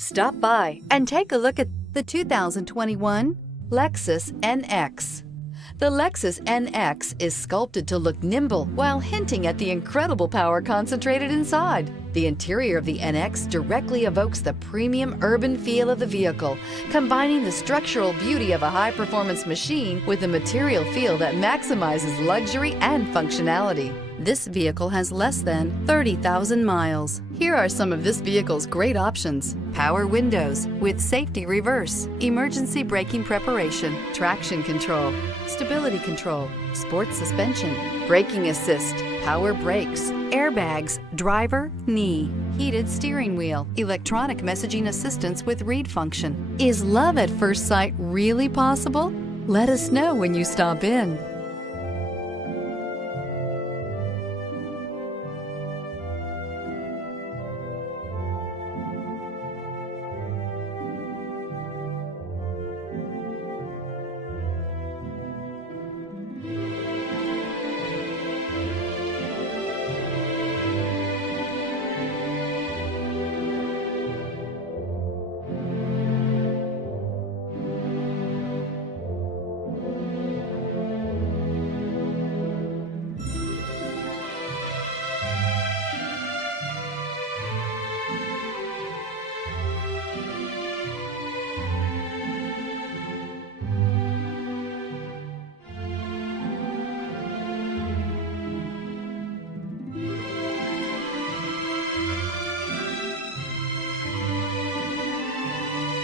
Stop by and take a look at the 2021 Lexus NX. The Lexus NX is sculpted to look nimble while hinting at the incredible power concentrated inside. The interior of the NX directly evokes the premium urban feel of the vehicle, combining the structural beauty of a high-performance machine with a material feel that maximizes luxury and functionality. This vehicle has less than 30,000 miles. Here are some of this vehicle's great options: power windows with safety reverse, emergency braking preparation, traction control, stability control, sports suspension, braking assist, power brakes, airbags, driver, knee, heated steering wheel, electronic messaging assistance with read function. Is love at first sight really possible? Let us know when you stop in.